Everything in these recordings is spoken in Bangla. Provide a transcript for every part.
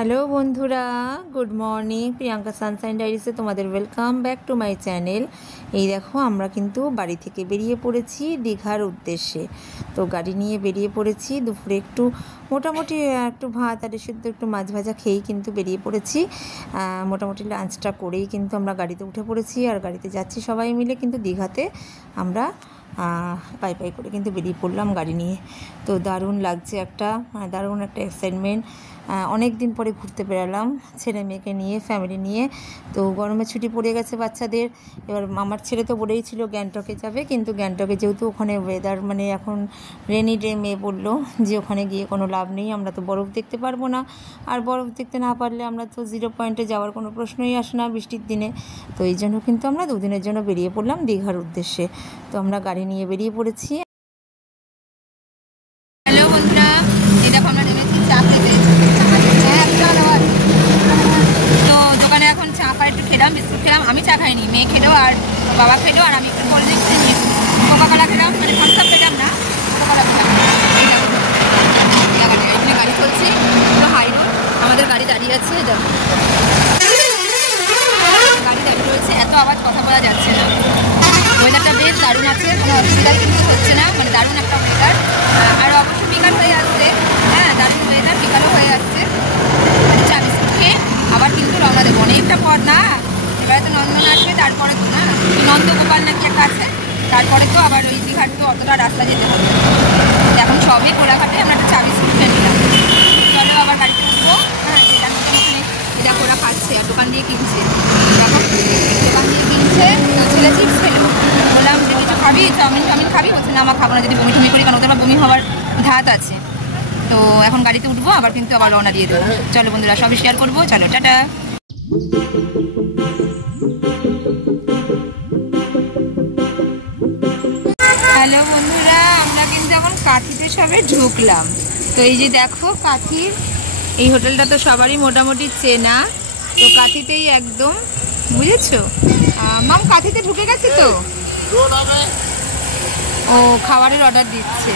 হ্যালো বন্ধুরা, গুড মর্নিং। প্রিয়াঙ্কা সানশাইন ডায়েরিসে তোমাদের welcome back to my channel. এই দেখো, আমরা কিন্তু বাড়ি থেকে বেরিয়ে পড়েছি দীঘার উদ্দেশ্যে। তো গাড়ি নিয়ে বেরিয়ে পড়েছি। দুপুরে একটু মোটামুটি একটু ভাত আর সেদ্ধ একটু মাছ ভাজা খেয়েই কিন্তু বেরিয়ে পড়েছি। মোটামুটি লাঞ্চটা করেই কিন্তু আমরা গাড়িতে উঠে পড়েছি আর গাড়িতে যাচ্ছি সবাই মিলে কিন্তু দীঘাতে। আমরা পাই পাই করে কিন্তু বেরিয়ে পড়লাম গাড়ি নিয়ে। তো দারুণ লাগছে, দারুণ একটা এক্সাইটমেন্ট। অনেক দিন পরে ঘুরতে বেরালাম ছেলে মেয়েকে নিয়ে, ফ্যামিলি নিয়ে। তো গরমের ছুটি পড়ে গেছে বাচ্চাদের। এবার আমার ছেলে তো বলেই ছিল গ্যাংটকে যাবে, কিন্তু গ্যাংটকে যেহেতু ওখানে ওয়েদার এখন রেনি ডে, মেয়ে বললো যে ওখানে গিয়ে কোনো লাভ নেই, আমরা তো বরফ দেখতে পারবো না। আর বরফ দেখতে না পারলে আমরা তো জিরো পয়েন্টে যাওয়ার কোনো প্রশ্নই আসে না বৃষ্টির দিনে। তো এই জন্য কিন্তু আমরা দুদিনের জন্য বেরিয়ে পড়লাম দীঘার উদ্দেশ্যে। তো আমরা গাড়ি নিয়ে বেরিয়ে পড়েছি। হ্যালো বন্ধুরা, এই দেখো আমরা নেমেছি চা খেতে। তো দোকানে এখন চা পা একটু খেলাম, বিস্কুট খেলাম। আমি চা খাইনি, মেয়ে খেলো আর বাবা খেলো, আর আমি একটু কোল্ড ড্রিঙ্কস নিয়েছি, কোকাকোলা খেলাম, থামস আপ খেলাম না, কোকাকোলা খেলাম। এখানে গাড়ি চলছে, তো হাই রোড, আমাদের গাড়ি দাঁড়িয়ে আছে, গাড়ি দাঁড়িয়ে রয়েছে। এত আওয়াজ কথা বলা যাচ্ছে না। ওয়েদারটা বেশ দারুণ আছে, কোনো অসুবিধা কিন্তু হচ্ছে না, দারুণ একটা ওয়েদার। আর অবশ্য বিকাল হয়ে আসছে, দারুণ ওয়েদার, বিকালও হয়ে আসছে। চা বিস্কুট খেয়ে আবার কিন্তু রওনা দেবো। অনেকটা পর না, এবারে তো নন্দন আসবে, তারপরে তো না নন্দগোপাল নাকি একটা আছে, তারপরে তো আবার ওই দীঘার তো অতটা রাস্তা যেতে হবে। এখন সবই কোলাঘাটে, আমরা একটা চা বিস্কুট খেয়ে নিলাম। চলো আবার গাড়িতে উঠবো। যেটার মধ্যে ওখানে এটা ওরা খাচ্ছে আর দোকান দিয়ে কিনছে, দেখো দোকান দিয়ে কিনছে। তো ছেলে চিপস খেলো, বললাম যে কিছু খাবি, চাউমিন খাবি? বলছে না, আমার খাবো না, যদি বমি টমি করি, কারণ ওদের আমার বমি হওয়ার ধাত আছে। তো এখন গাড়িতে উঠবো, আবার কিন্তু আবার রওনা দিয়ে দেবো। চলো বন্ধুরা, সবই শেয়ার করবো। চলো, টাটা। হ্যালো বন্ধুরা, আমরা কিন্তু এখন কাঁথিতে সবে ঢুকলাম। তো এই যে দেখো কাঁথির এই হোটেলটা তো সবারই মোটামুটি চেনা। তো কাঁথিতেই একদম, বুঝেছো? মাম কাঁথিতে ঢুকে গেছে তো, ও খাবারের অর্ডার দিচ্ছে।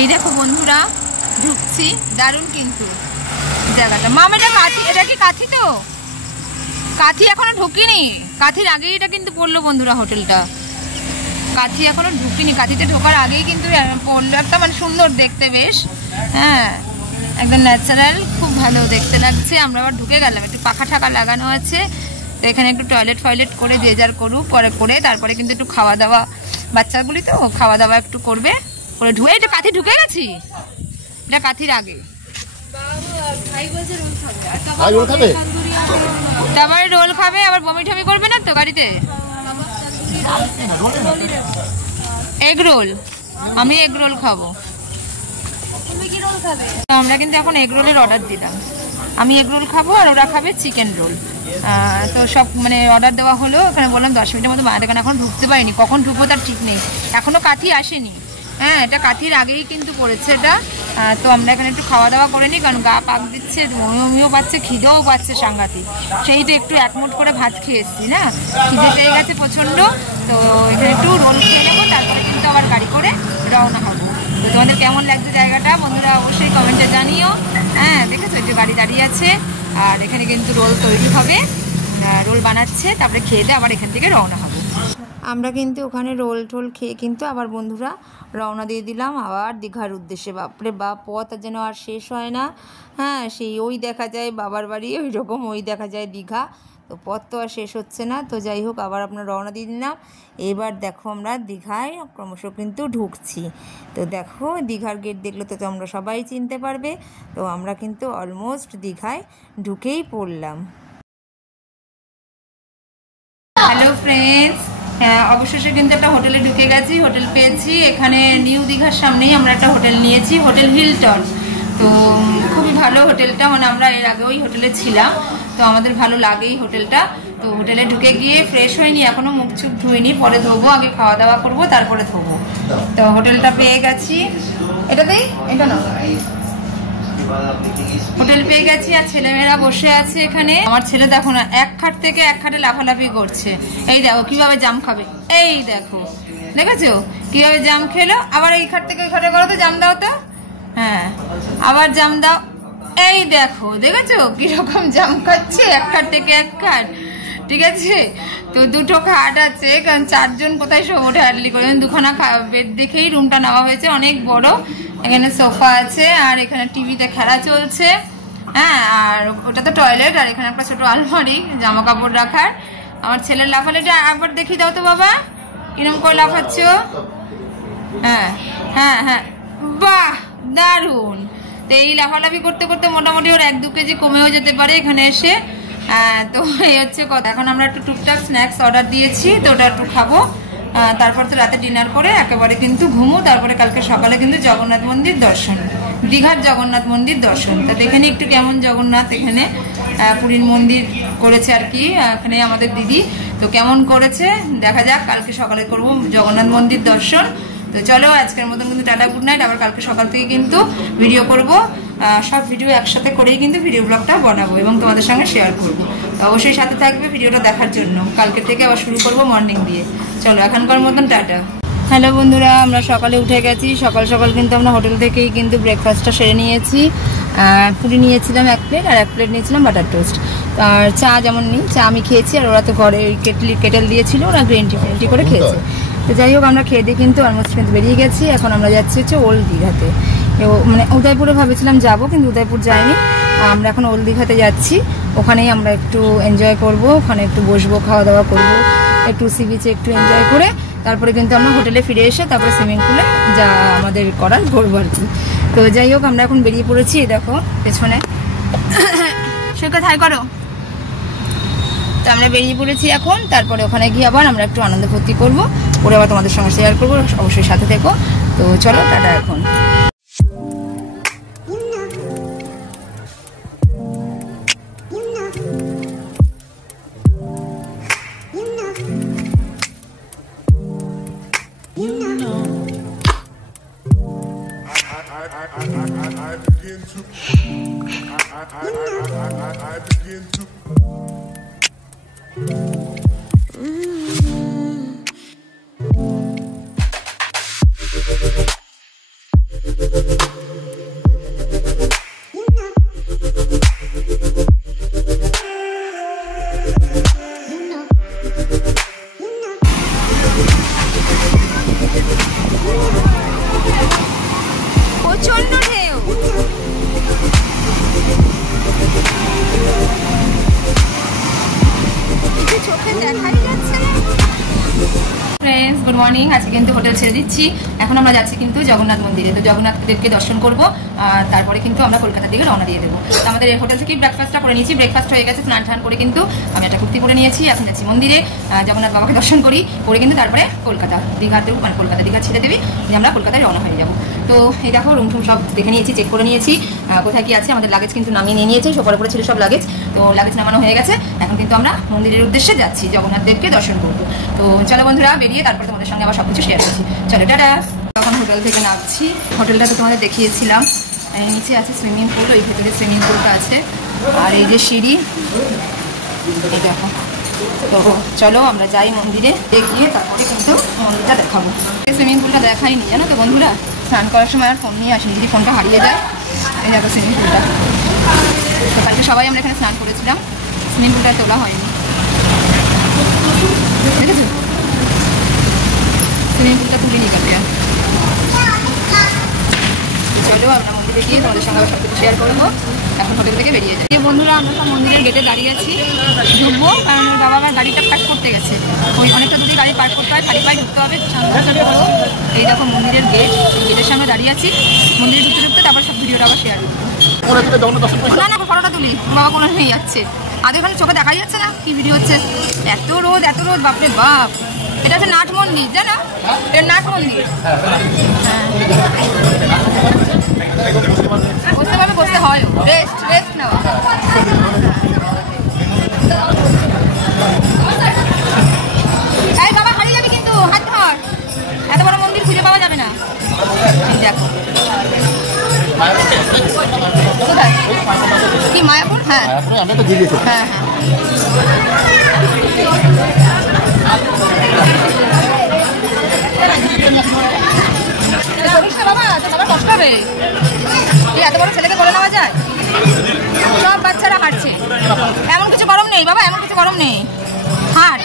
এই দেখো বন্ধুরা, ঢুকছি, দারুণ কিন্তু জায়গাটা। মাম এটা কাঁথি, এটা কি কাঁথি? তো কাঁথি এখনো ঢুকিনি, কাঁথির আগেই এটা কিন্তু পড়লো বন্ধুরা হোটেলটা। কাঁথি এখনো ঢুকিনি, কাঁথিতে ঢোকার আগেই কিন্তু পড়লো একটা, সুন্দর দেখতে বেশ, একদম ন্যাচারাল, খুব ভালো দেখতে লাগছে। আমরা আবার ঢুকে গেলাম, একটু পাখা ঠাকা লাগানো আছে। তো এখানে একটু টয়লেট ফয়লেট করে যে যার করুক, করে তারপরে কিন্তু একটু খাওয়া দাওয়া, বাচ্চাগুলি তো খাওয়া দাওয়া একটু করবে, করে ঢুকে। এটা কাঁথি ঢুকে গেছি, এটা কাঁথির আগে। তারপরে রোল খাবে, আবার বমি টমি করবে না তো গাড়িতে? এগ রোল, আমি এগ রোল খাবো। আমরা কিন্তু এখন এগ রোলের অর্ডার দিলাম। আমি এগ রোল খাবো আর ওরা খাবে চিকেন রোল। তো সব অর্ডার দেওয়া হলো। এখানে বললাম 10 মিনিটের মধ্যে বানাতে, কারণ এখন ঢুকতে পারিনি, কখন ঢুকবো তার ঠিক নেই। এখনো কাঁথি আসেনি, এটা কাঁথির আগেই কিন্তু পড়েছে এটা। তো আমরা এখানে একটু খাওয়া দাওয়া করে নিই, কারণ গা পাক দিচ্ছে, বমিও পাচ্ছে, খিদেও পাচ্ছে সাংঘাতিক। সেই তো একটু একমুট করে ভাত খেয়ে এসছি না, খিদে পেয়ে গেছে প্রচণ্ড। তো এখানে একটু রোল খেয়ে নেবো, তারপরে কিন্তু আবার গাড়ি করে রওনা হবো। তো তোমাদের কেমন লাগছে জায়গাটা বন্ধুরা অবশ্যই কমেন্টে জানিও। দেখেছো যে গাড়ি দাঁড়িয়ে আছে, আর এখানে কিন্তু রোল তৈরি হবে, রোল বানাচ্ছে, তারপরে খেয়ে দিয়ে আবার এখান থেকে রওনা হবো। আমরা কিন্তু ওখানে রোল টোল খেয়ে কিন্তু আবার বন্ধুরা রওনা দিয়ে দিলাম আবার দীঘার উদ্দেশ্যে। বাপরে বাপ, পথ যেন আর শেষ হয় না। সেই ওই দেখা যায় বাবার বাড়ি, ওই রকম ওই দেখা যায় দীঘা। তো পথ তো আর শেষ হচ্ছে না। তো যাই হোক, আবার আপনার রওনা দিয়ে দিলাম। এবার দেখো আমরা দীঘায় ক্রমশ কিন্তু ঢুকছি। তো দেখো দীঘার গেট দেখলে তো তোমরা সবাই চিনতে পারবে। তো আমরা কিন্তু অলমোস্ট দীঘায় ঢুকেই পড়লাম। হ্যালো ফ্রেন্ডস, অবশেষে কিন্তু একটা হোটেলে ঢুকে গেছি, হোটেল পেয়েছি। এখানে নিউ দীঘার সামনেই আমরা একটা হোটেল নিয়েছি, হোটেল হিলটন। তো খুবই ভালো হোটেলটা, আমরা এর আগে ওই হোটেলে ছিলাম, তো আমাদের ভালো লাগেই হোটেলটা। তো হোটেলে ঢুকে গিয়ে ফ্রেশ হয়নি, এখনো মুখ চুখ ধুইনি, পরে ধোবো, আগে খাওয়া দাওয়া করবো তারপরে ধোবো। তো হোটেলটা পেয়ে গেছি, এটাতেই এটা না হোটেল পেয়ে গেছি। আর ছেলেমেয়েরা বসে আছে এখানে। আমার ছেলে দেখো না, এক খাট থেকে এক খাটে লাফালাফি করছে। এই দেখো কিভাবে জাম খাবে, এই দেখো, দেখেছো কিভাবে জাম খেলো। আবার এই খাট থেকে ওই খাটে করো তো, জাম দাও তো, হ্যাঁ আবার জাম দাও। এই দেখো, দেখেছো কিরকম জাম খাচ্ছে, এক খাট থেকে এক খাট। ঠিক আছে, তো দুটো খাট আছে, কারণ 4 জন কোথায় সব ওঠে আর্লি করে। 2খানা বেড দেখেই রুমটা নেওয়া হয়েছে, অনেক বড়। এখানে সোফা আছে আর এখানে টিভিতে খেলা চলছে। হ্যাঁ, আর ওটা তো টয়লেট, আর এখানে একটা ছোট আলমারি জামা কাপড় রাখার। আমার ছেলের লাফালিটা একবার দেখিয়ে দাও তো বাবা, কিরকম করে লাফাচ্ছ। হ্যাঁ হ্যাঁ হ্যাঁ, বাহ দারুন। তো এই লাফালাফি করতে করতে মোটামুটি ওর 1-2 কেজি কমেও যেতে পারে এখানে এসে। তো এই হচ্ছে কথা। এখন আমরা একটু টুকটাক স্ন্যাক্স অর্ডার দিয়েছি, তো ওটা একটু খাবো। তারপর তো রাতে ডিনার করে একেবারে কিন্তু ঘুমো। তারপরে কালকে সকালে কিন্তু জগন্নাথ মন্দির দর্শন, দীঘার জগন্নাথ মন্দির দর্শন। তা দেখে নি একটু কেমন জগন্নাথ এখানে পুরীর মন্দির করেছে আর কি এখানে আমাদের দিদি। তো কেমন করেছে দেখা যাক, কালকে সকালে করবো জগন্নাথ মন্দির দর্শন। তো চলো আজকের মতন কিন্তু টাটা, গুড নাইট। আবার কালকে সকাল থেকে কিন্তু ভিডিও করব, সব ভিডিও একসাথে করেই কিন্তু ভিডিও ব্লগটা বানাবো এবং তোমাদের সঙ্গে শেয়ার করবো। তো অবশ্যই সাথে থাকবে ভিডিওটা দেখার জন্য। কালকে থেকে আবার শুরু করবো মর্নিং দিয়ে। চলো এখনকার মতন টাটা। হ্যালো বন্ধুরা, আমরা সকালে উঠে গেছি। সকাল সকাল কিন্তু আমরা হোটেল থেকেই কিন্তু ব্রেকফাস্টটা সেরে নিয়েছি। পুরি নিয়েছিলাম 1 প্লেট, আর 1 প্লেট নিয়েছিলাম বাটার টোস্ট। আর চা যেমন নিই, চা আমি খেয়েছি, আর ওরা তো ঘরে ওই কেটেল দিয়েছিল, ওরা গ্রিন টি করে খেয়েছে। তো যাই হোক, আমরা খেয়ে দিয়ে কিন্তু অলমোস্ট কিন্তু বেরিয়ে গেছি। এখন আমরা যাচ্ছি হচ্ছে ওল্ড দীঘাতে। মানে উদয়পুরে ভেবেছিলাম যাবো, কিন্তু উদয়পুর যাইনি। আমরা এখন ওল্ড দীঘাতে যাচ্ছি। ওখানেই আমরা একটু এনজয় করব, ওখানে একটু বসবো, খাওয়া দাওয়া করবো, একটু সি বিচে একটু এনজয় করে তারপরে কিন্তু আমরা হোটেলে ফিরে এসে তারপরে সুইমিং পুলে যা আমাদের করার করবো আর কি। তো যাই হোক, আমরা এখন বেরিয়ে পড়েছি। দেখো পেছনে সৈকত হাই করো। তো আমরা বেরিয়ে পড়েছি এখন। তারপরে ওখানে গিয়ে আবার আমরা একটু আনন্দ ফুর্তি করবো, করে আবার তোমাদের সঙ্গে শেয়ার করবো। অবশ্যই সাথে থেকো। তো চলো টাটা এখন। প্রচন্ড ঢেউ। চোখে দেখাই যাচ্ছে না। Friends good morning. আজকে কিন্তু হোটেল ছেড়ে দিচ্ছি। এখন আমরা যাচ্ছি কিন্তু জগন্নাথ মন্দিরে। তো জগন্নাথ দেবকে দর্শন করবো, আর তারপরে কিন্তু আমরা কলকাতার দিকে রওনা দিয়ে দেবো। তো আমাদের এই হোটেল থেকেই ব্রেকফাস্টটা করে নিয়েছি। ব্রেকফাস্ট হয়ে গেছে, স্নান টান করে কিন্তু আমি একটা কুর্তি পরে নিয়েছি। এখন যাচ্ছি মন্দিরে, জগন্নাথ বাবাকে দর্শন করি, করে কিন্তু তারপরে কলকাতা দীঘাতেও, মানে কলকাতা দীঘা ছেড়ে দেবি যে আমরা কলকাতায় রওনা হয়ে যাবো। তো এই দেখো রুম টুম সব দেখে নিয়েছি, চেক করে নিয়েছি কোথায় কি আছে। আমাদের লাগেজ কিন্তু নামিয়ে নিয়ে নিয়েছি, সোফার উপরে ছিল সব লাগেজ। তো লাগেজ নামানো হয়ে গেছে। এখন কিন্তু আমরা মন্দিরের উদ্দেশ্যে যাচ্ছি, জগন্নাথ দেবকে দর্শন করবো। তো চলো বন্ধুরা, বেরিয়ে তারপরে তোমাদের সঙ্গে আবার সবকিছু শেয়ার করছি। চলো টাটা। তখন হোটেল থেকে নামছি। হোটেলটা তো তোমাদের দেখিয়েছিলাম। নিচে আছে সুইমিং পুল, ওই ভেতরে সুইমিং পুলটা আছে, আর এই যে সিঁড়ি, এই দেখো। তো চলো আমরা যাই মন্দিরে, গিয়ে তারপরে কিন্তু মন্দিরটা দেখাবো। সুইমিং পুলটা দেখাইনি জানো তো বন্ধুরা, স্নান করার সময় আর ফোন নিয়ে আসিনি, যদি ফোনটা হারিয়ে যায়। এই দেখো সুইমিং পুলটা। তো কালকে সবাই আমরা এখানে স্নান করেছিলাম, সুইমিং পুলটা তোলা হয়নি, দেখেছো? সুইমিং পুলটা তুলিনি কালকে। চলো আমরা মন্দিরে গিয়ে তোমাদের সঙ্গে সব কিছু শেয়ার করবো। এখন হোটেল থেকে বেরিয়ে যাই। বন্ধুরা, আমরা সব মন্দিরের গেটে দাঁড়িয়ে আছি, ঢুকবো, কারণ ওর বাবা আবার গাড়িটা পার্ক করতে গেছে। ওই অনেকটা দূরে গাড়ি পার্ক করতে হয়, খালি পায়ে ঢুকতে হবে। এই দেখো মন্দিরের গেট, গেটের সামনে দাঁড়িয়ে আছি। মন্দিরে ঢুকতে ঢুকতে তারপর সব ভিডিওটা আবার শেয়ার করবো। না না, ফটোটা তুলি, বাবা কোনো নিয়ে যাচ্ছে। আগে ওখানে চোখে দেখাই যাচ্ছে না কি ভিডিও হচ্ছে। এত রোদ, এত রোদ, বাপরে বাপ। এটা হচ্ছে নাট মন্দির, জানো? এটা নাট মন্দির। হ্যাঁ, বসতে পারবে, বসতে হয়, রেস্ট রেস্ট নেওয়া। এই বাবা হারিয়ে যাবে কিন্তু, হাত ধর। এত বড় মন্দির খুঁজে পাওয়া যাবে না। দেখো কোথায় কি মায়াপুর? হ্যাঁ হ্যাঁ হ্যাঁ। বাবা, তো বাবা কষ্ট হবে। বাবা, এমন কিছু গরম নেই। হাট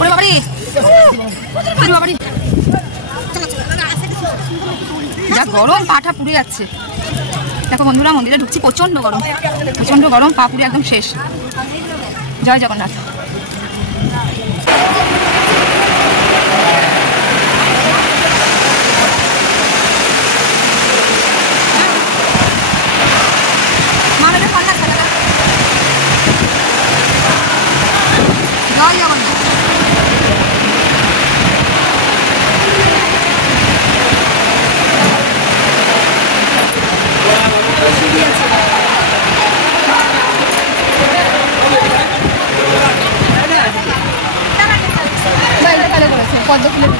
ওরে বাবারি, ওরে বাবারি, যা গরম, পাটা পুড়ে যাচ্ছে। দেখো বন্ধুরা, মন্দিরে ঢুকছি, প্রচন্ড গরম, প্রচন্ড গরম, পা পুড়ে একদম শেষ। জয় জগন্নাথ। জয় জগন্নাথ। পদ্ম ফুলের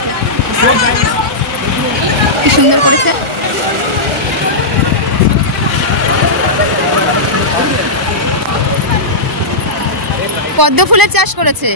কি সুন্দর করেছে। পদ্ম ফুলের চাষ করেছে।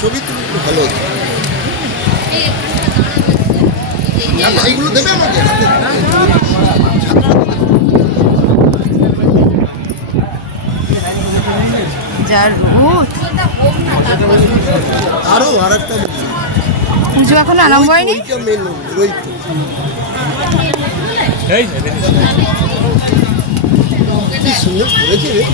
ছবি ভালো এইগুলো দেবে আমাকে। আরো আরেকটা পুজো এখন আরম্ভ হয়নি। কি সুন্দর করেছে রে।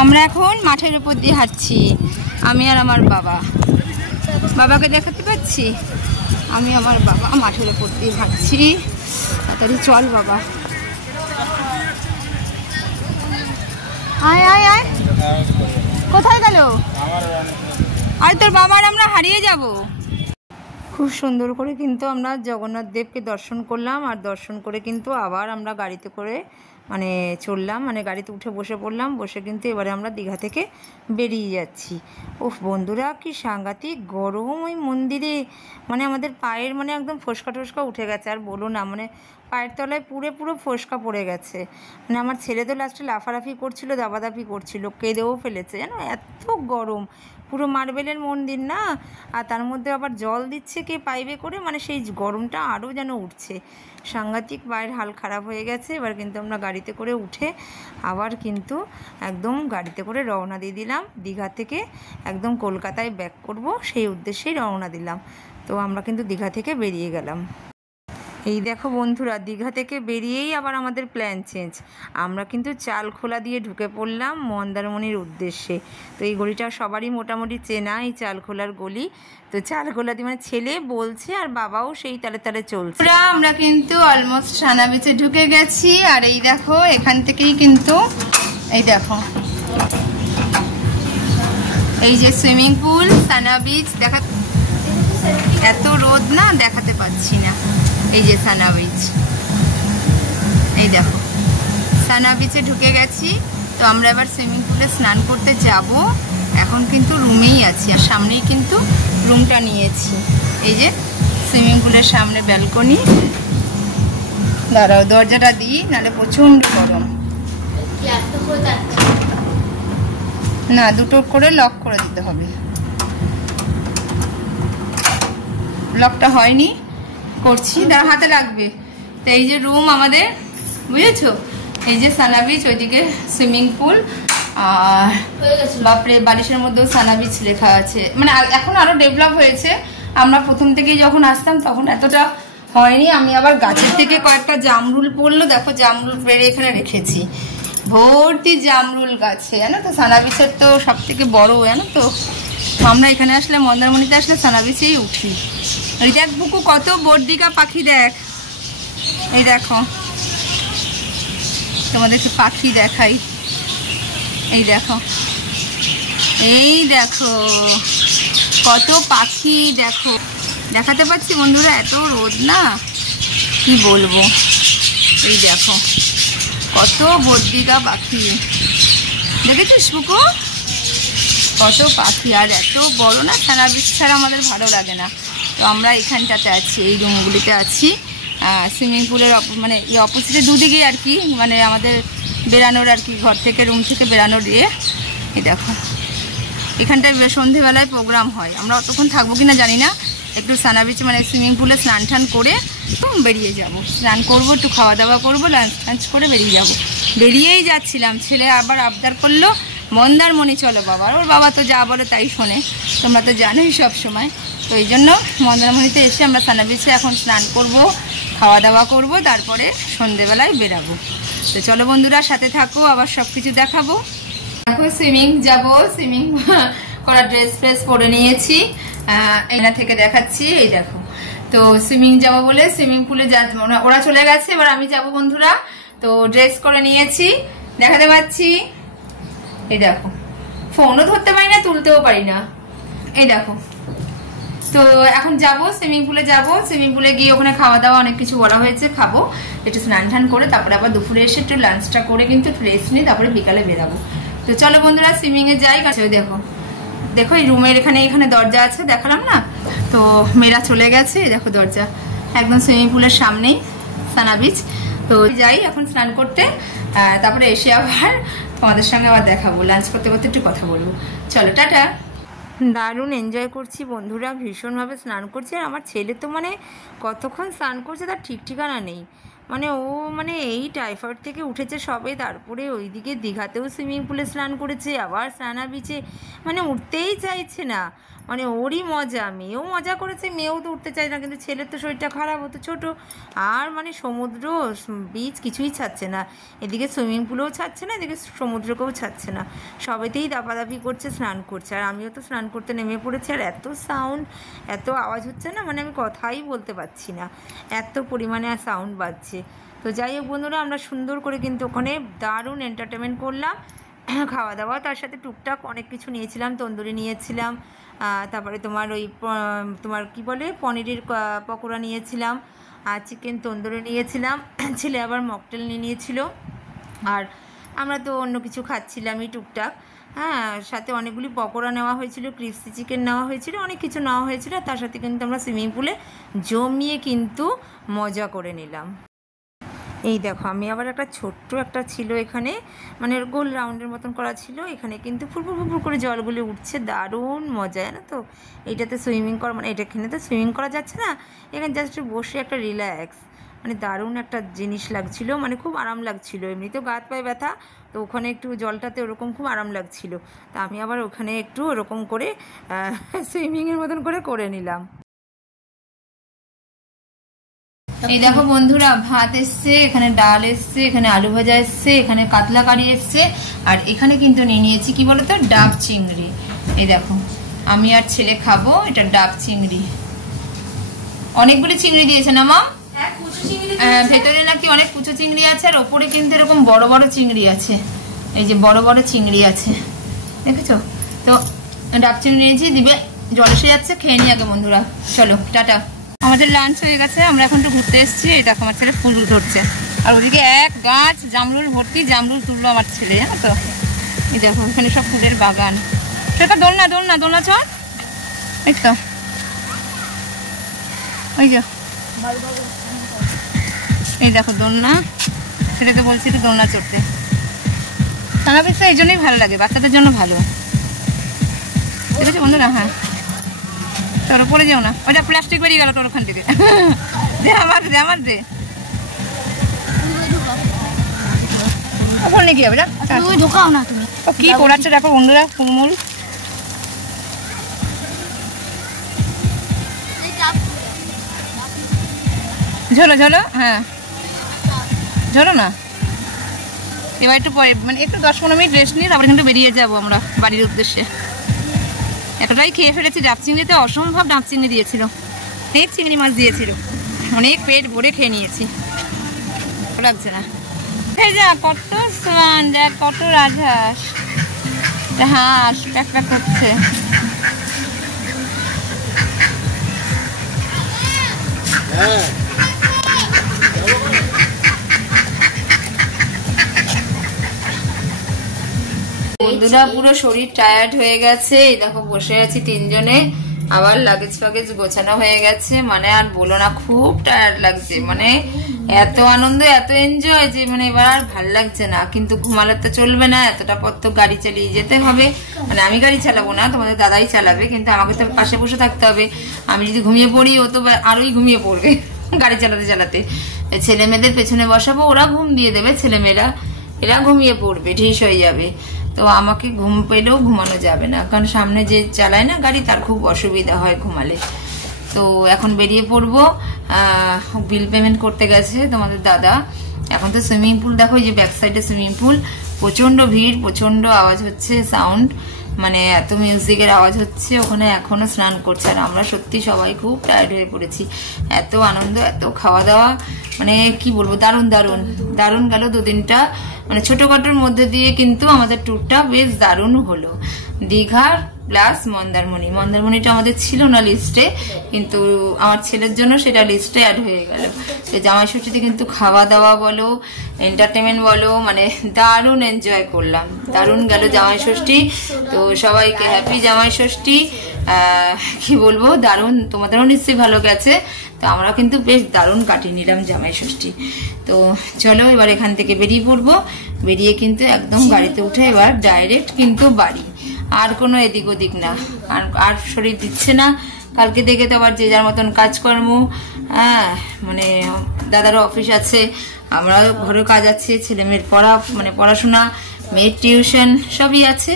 আমরা এখন মাঠের উপর দিয়ে হাঁটছি, আমি আর আমার বাবা। বাবাকে দেখাতে পাচ্ছি, আমি আমার বাবা মাঠের উপর দিয়ে হাঁটছি। তাড়াতাড়ি চল বাবা, আয় আয় আয়। কোথায় গেল? আর তোর বাবার আমরা হারিয়ে যাব। খুব সুন্দর করে কিন্তু আমরা জগন্নাথ দেবকে দর্শন করলাম, আর দর্শন করে কিন্তু আবার আমরা গাড়িতে করে মানে চললাম, মানে গাড়িতে উঠে বসে পড়লাম, বসে কিন্তু এবারে আমরা দীঘা থেকে বেরিয়ে যাচ্ছি। ওহ বন্ধুরা, কি সাংঘাতিক গরম ওই মন্দিরে, মানে আমাদের পায়ের মানে একদম ফোসকা টোসকা উঠে গেছে, আর বলো না, মানে পায়ের তলায় পুরো ফোসকা পড়ে গেছে। মানে আমার ছেলে তো লাস্টে লাফালাফি করছিল, দাবাদাবি করছিল, কেঁদেও ফেলেছে, জানো এত গরম। পুরো মার্বেলের মন্দির না, আর তার মধ্যে আবার জল দিচ্ছে কে পাইপে করে, মানে সেই গরমটা আরও যেন উঠছে, সাংঘাতিক পায়ের হাল খারাপ হয়ে গেছে। এবার কিন্তু আমরা গাড়িতে করে উঠে আবার কিন্তু একদম গাড়িতে করে রওনা দিয়ে দিলাম দীঘা থেকে, একদম কলকাতায় ব্যাক করব সেই উদ্দেশ্যেই রওনা দিলাম। তো আমরা কিন্তু দীঘা থেকে বেরিয়ে গেলাম। এই দেখো বন্ধুরা, দীঘা থেকে বেরিয়েই আবার আমাদের প্ল্যান চেঞ্জ, আমরা কিন্তু চালখোলা দিয়ে ঢুকে পড়লাম মন্দারমণির উদ্দেশ্যে। তো এই গলিটা সবারই মোটামুটি চেনা, এই চালখোলার গলি। তো চালখোলা দিয়ে মানে ছেলে বলছে আর বাবাও সেই তালে তালে চলছে। আমরা কিন্তু অলমোস্ট সানা বিচে ঢুকে গেছি, আর এই দেখো এখান থেকেই কিন্তু এই দেখো এই যে সুইমিং পুল, সানা বিচ দেখা, এত রোদ না দেখাতে পাচ্ছি না। এই যে সানা বিচ, এই দেখো সানা বিচে ঢুকে গেছি। তো আমরা এবার সুইমিং পুলে স্নান করতে যাব। এখন কিন্তু রুমেই আছি, আর সামনেই কিন্তু রুমটা নিয়েছি। এই যে সুইমিং পুলের সামনে ব্যালকনি। দাঁড়াও দরজাটা দিই, নাহলে প্রচণ্ড গরম। না, দুটো করে লক করে দিতে হবে, লকটা হয়নি, করছি, দাঁড়া হাতে লাগবে। তো এই যে রুম আমাদের, বুঝেছো, এই যে সানা বিচ, ওইদিকে সুইমিং পুল, আর বাপরে বালিশের মধ্যেও সানা বিচ লেখা আছে। মানে এখন আরো ডেভেলপ হয়েছে, আমরা প্রথম থেকে যখন আসতাম তখন এতটা হয়নি। আমি আবার গাছের থেকে কয়েকটা জামরুল পড়লো, দেখো জামরুল পেড়ে এখানে রেখেছি, ভর্তি জামরুল গাছে, জানো তো। সানা বিচের তো সব থেকে বড়, জানো তো। আমরা এখানে আসলে মন্দারমণিতে আসলে সানা বিচেই উঠি। এই দেখ বুকু, কত বর্দিকা পাখি দেখ, এই দেখো তোমাদেরকে পাখি দেখাই, এই দেখো, এই দেখো কত পাখি, দেখো দেখাতে পাচ্ছি বন্ধুরা, এত রোদ না কি বলবো। এই দেখো কত বর্দিকা পাখি, দেখেছিস বুকু কত পাখি। আর এত বড় না, সানা বিচ ছাড়া আমাদের ভালো লাগে না। তো আমরা এখানটাতে আছি, এই রুমগুলিতে আছি, সুইমিং পুলের মানে এই অপোজিটে দুদিকে আর কি, মানে আমাদের বেরানোর আর কি, ঘর থেকে রুম থেকে বেরানোর ইয়ে। এই দেখো এখানটায় সন্ধেবেলায় প্রোগ্রাম হয়, আমরা অতক্ষণ থাকবো কিনা জানি না। একটু সানা বিচ মানে সুইমিং পুলে স্নান টান করে বেরিয়ে যাব, স্নান করবো, একটু খাওয়া দাওয়া করবো, লাঞ্চ করে বেরিয়ে যাব। বেরিয়েই যাচ্ছিলাম, ছেলে আবার আবদার করলো মন্দারমণি চলো বাবা, ওর বাবা তো যা বলে তাই শোনে, তোমরা তো জানোই সব সময়। তো এই জন্য মন্দারমণিতে এসে আমরা সানা বিচে এখন স্নান করব, খাওয়া দাওয়া করব, তারপরে সন্ধেবেলায় বেরাবো। তো চলো বন্ধুরা সাথে থাকো, আবার সব কিছু দেখাবো। দেখো সুইমিং যাব, সুইমিং করার ড্রেস ফ্রেস পরে নিয়েছি, এখান থেকে দেখাচ্ছি। এই দেখো, তো সুইমিং যাব বলে সুইমিং পুলে যা ওরা চলে গেছে, এবার আমি যাব বন্ধুরা। তো ড্রেস করে নিয়েছি, দেখাতে পাচ্ছি। এই দেখো, ফোনও ধরতে পারি না, তুলতেও পারি না। এই দেখো, তো এখন যাব সুইমিং পুলে, যাব সুইমিং পুলে গিয়ে ওখানে খাওয়া দাওয়া অনেক কিছু বলা হয়েছে, খাবো, একটু স্নান টান করে তারপরে আবার দুপুরে এসে একটু লাঞ্চটা করে কিন্তু রেস্ট নিই, তারপরে বিকালে বেরাবো। তো চলো বন্ধুরা সুইমিং এ যাই। দেখো দেখো এই রুমের এখানে দরজা আছে, দেখালাম না, তো মেয়েরা চলে গেছে। দেখো দরজা একদম সুইমিং পুলের সামনেই সানা বিচ। তো যাই এখন স্নান করতে, তারপরে এসে আবার তোমাদের সঙ্গে আবার দেখাবো, লাঞ্চ করতে করতে একটু কথা বলবো। চলো টাটা। দারুণ এনজয় করছি বন্ধুরা, ভীষণভাবে স্নান করছি। আর আমার ছেলে তো মানে কতক্ষণ স্নান করছে তার ঠিক ঠিকানা নেই, মানে ও মানে এই টাইফয়েড থেকে উঠেছে সবে, তারপরে ওইদিকে দীঘাতেও সুইমিং পুলে স্নান করেছে, আবার সানা বিচে, মানে উঠতেই চাইছে না, মানে ওরই মজা। মেয়েও মজা করেছে, মেয়েও তো উঠতে চায় না, কিন্তু ছেলের তো শরীরটা খারাপ, হতো ছোটো, আর মানে সমুদ্র বিচ কিছুই ছাড়ছে না, এদিকে সুইমিং পুলেও ছাড়ছে না, এদিকে সমুদ্রকেও ছাড়ছে না, সবেতেই দাপাদাপি করছে, স্নান করছে। আর আমিও তো স্নান করতে নেমে পড়েছি, আর এত সাউন্ড, এত আওয়াজ হচ্ছে না, মানে আমি কথাই বলতে পারছি না, এত পরিমাণে সাউন্ড বাজছে। তো যাই হোক বন্ধুরা, আমরা সুন্দর করে কিন্তু ওখানে দারুণ এন্টারটেনমেন্ট করলাম, খাওয়া দাওয়া, তার সাথে টুকটাক অনেক কিছু নিয়েছিলাম, তন্দুরি নিয়েছিলাম, তারপরে তোমার ওই তোমার কি বলে পনিরের পকোড়া নিয়েছিলাম, আর চিকেন তন্দুরি নিয়েছিলাম, ছেলে আবার মকটেল নিয়ে নিয়েছিল, আর আমরা তো অন্য কিছু খাচ্ছিলামই টুকটাক। হ্যাঁ, সাথে অনেকগুলি পকোড়া নেওয়া হয়েছিল, ক্রিস্পি চিকেন নেওয়া হয়েছিল, অনেক কিছু নেওয়া হয়েছিল। তার সাথে কিন্তু আমরা সুইমিং পুলে জমিয়ে কিন্তু মজা করে নিলাম। এই দেখো, আমি আবার একটা ছোট্ট একটা ছিল এখানে, মানে গোল রাউন্ডের মতন করা ছিল, এখানে কিন্তু ফুরফুর ফুরফুর করে জলগুলি উঠছে, দারুণ মজা, জানো তো। এইটাতে সুইমিং করা, মানে এখানে তো সুইমিং করা যাচ্ছে না, এখানে জাস্ট বসে একটা রিল্যাক্স, মানে দারুণ একটা জিনিস লাগছিল, মানে খুব আরাম লাগছিল। এমনিতেও গা হাত পায়ে ব্যথা, তো ওখানে একটু জলটাতে ওরকম খুব আরাম লাগছিল। তা আমি আবার ওখানে একটু ওরকম করে সুইমিংয়ের মতন করে নিলাম। এই দেখো বন্ধুরা, ভাত এসছে, এখানে ডাল এসছে, এখানে আলু ভাজা এসছে, এখানে কাতলা কারি এসছে, আর এখানে কিন্তু নিয়ে নিয়েছি কি বলতো, ডাব চিংড়ি। এই দেখো, আমি আর ছেলে খাবো এটা ডাব চিংড়ি। অনেকগুলি চিংড়ি দিয়েছে না মা? ভেতরে নাকি অনেক কুচো চিংড়ি আছে, আর ওপরে কিন্তু এরকম বড় বড় চিংড়ি আছে, এই যে বড় বড় চিংড়ি আছে, দেখেছো তো। ডাব চিংড়ি নিয়েছি, দিবে জল এসে যাচ্ছে, খেয়ে নি আগে বন্ধুরা। চলো টাটা। আমাদের লাঞ্চ হয়ে গেছে, আমরা এখন একটু ঘুরতে এসেছি। এই দেখো আমার ছেলে ফুল ধরছে, আর ওদিকে এক গাছ জামরুল ভর্তি, জামরুল তুললো আমার ছেলে, জানো তো। এই দেখো এখানে সব ফুলের বাগান। সেটা দোলনা দোলনা দোলনা চল, এই তো ওই যে, এই দেখো দোলনা, ছেলেকে বলছি একটু দোলনা চড়তে। টানা পিসটা এই জন্যই ভালো লাগে, বাচ্চাদের জন্য ভালো, ঠিক আছে বন্ধুরা। হ্যাঁ চলো, পড়ে যাও না, ওইটা প্লাস্টিক বেরিয়ে গেল তোর ওখান থেকে, দে আমার দে, আমার দে, ওখানে কি হবে না, ঢোকাও না তুমি। ও কি করাচ্ছে দেখো বন্ধুরা, কুমুল ঝোলো ঝোলো, হ্যাঁ ঝোলো না। এবার একটু পরে, মানে একটু 10-15 মিনিট রেস্ট নিয়ে তারপরে কিন্তু বেরিয়ে যাবো আমরা বাড়ির উদ্দেশ্যে। এতটাই খেয়ে ফেলেছি, ডাব চিংড়িতে অসম্ভব ডাব চিংড়ি দিয়েছিল, অনেক চিংড়ি মাছ দিয়েছিল, অনেক পেট ভরে খেয়ে নিয়েছি, লাগছে না। যা কত সোয়ান, দেখ কত রাজহাঁস, হাঁস প্যাক প্যাক করছে। বন্ধুরা পুরো শরীর টায়ার্ড হয়ে গেছে, এই দেখো বসে আছি তিনজনে, আবার লাগেজ ফাগেজ গোছানো হয়ে গেছে, মানে আর বলো না, খুব টায়ার্ড লাগছে, মানে এত আনন্দ এত এনজয় যে মানে এবার আর ভাল লাগছে না। কিন্তু ঘুমালে তো চলবে না, এতটা পথ তো গাড়ি চালিয়ে যেতে হবে, মানে আমি গাড়ি চালাবো না, তোমাদের দাদাই চালাবে, কিন্তু আমাকে তো পাশে বসে থাকতে হবে। আমি যদি ঘুমিয়ে পড়ি ও তো আরোই ঘুমিয়ে পড়বে গাড়ি চালাতে চালাতে। ছেলে মেয়েদের পেছনে বসাবো, ওরা ঘুম দিয়ে দেবে, ছেলেমেয়েরা এরা ঘুমিয়ে পড়বে, ঢিস হয়ে যাবে। তো আমাকে ঘুম পেলেও ঘুমানো যাবে না, কারণ সামনে যে চালায় না গাড়ি তার খুব অসুবিধা হয় ঘুমালে। তো এখন বেরিয়ে পড়বো, বিল পেমেন্ট করতে গেছে তোমাদের দাদা। এখন তো সুইমিং পুল দেখো, এই যে ব্যাক সাইডে সুইমিং পুল, প্রচন্ড ভিড়, প্রচন্ড আওয়াজ হচ্ছে, সাউন্ড, মানে এত মিউজিকের আওয়াজ হচ্ছে ওখানে, এখনো স্নান করছে। আর আমরা সত্যি সবাই খুব টায়ার্ড হয়ে পড়েছি, এত আনন্দ, এত খাওয়া দাওয়া, মানে কি বলবো, দারুণ দারুণ দারুণ গেল দুদিনটা, মানে ছোটখাটোর মধ্যে দিয়ে কিন্তু আমাদের ট্যুরটা বেশ দারুণ হলো। দীঘার প্লাস মন্দারমণি, মন্দারমণিটা আমাদের ছিল না লিস্টে, কিন্তু আমার ছেলের জন্য সেটা লিস্টে অ্যাড হয়ে গেল। তো জামাই ষষ্ঠীতে কিন্তু খাওয়া দাওয়া বলো, এন্টারটেনমেন্ট বলো, মানে দারুণ এনজয় করলাম, দারুণ গেল জামাই ষষ্ঠী। তো সবাইকে হ্যাপি জামাই ষষ্ঠী, কি বলবো, দারুণ, তোমাদেরও নিশ্চয়ই ভালো গেছে। তো আমরা কিন্তু বেশ দারুণ কাটিয়ে নিলাম জামাই ষষ্ঠী। তো চলো এবার এখান থেকে বেরিয়ে পড়বো, বেরিয়ে কিন্তু একদম গাড়িতে উঠে এবার ডাইরেক্ট কিন্তু বাড়ি, আর কোনো এদিক ওদিক না, আর শরীর দিচ্ছে না। কালকে দেখে তো আবার যে যার মতন কাজকর্ম, হ্যাঁ মানে দাদারও অফিস আছে, আমরা ঘরে কাজ আছে, ছেলে মেয়ের পড়াশোনা, মেয়ের টিউশন সবই আছে।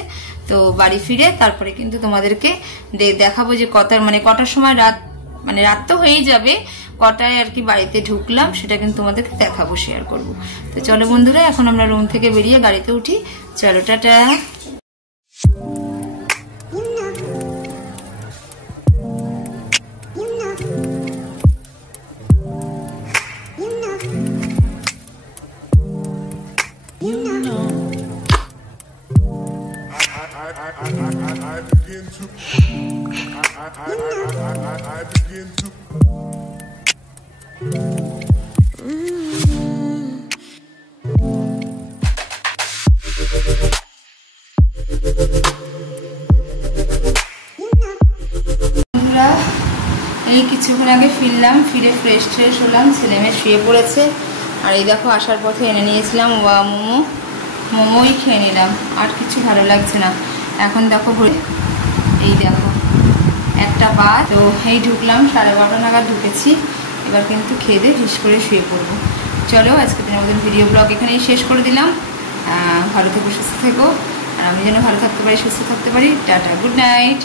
তো বাড়ি ফিরে তারপরে কিন্তু তোমাদেরকে দেখাবো যে কটার সময় রাত তো হয়েই যাবে, কটায় আর কি বাড়িতে ঢুকলাম সেটা কিন্তু তোমাদেরকে দেখাবো, শেয়ার করবো। তো চলো বন্ধুরা, এখন আমরা রুম থেকে বেরিয়ে গাড়িতে উঠি, চলো টাটা। এই কিছুক্ষণ আগে ফিরলাম, ফিরে ফ্রেশ হলাম, ছেলেমেয়ে শুয়ে পড়েছে। আর এই দেখো আসার পথে এনে নিয়েছিলাম মোমোই খেয়ে নিলাম, আর কিছু ভালো লাগছে না। এখন দেখো এই দেখো 1টা বাদ, তো এই ঢুকলাম 12:30 নাগাদ ঢুকেছি। এবার কিন্তু খেয়ে দিয়ে ঢিস করে শুয়ে পড়বো। চলো আজকে দিনের মতন ভিডিও ব্লগ এখানেই শেষ করে দিলাম। ভালো থেকো, সুস্থ থেকো, আর আমি যেন ভালো থাকতে পারি, সুস্থ থাকতে পারি। Tata, good night.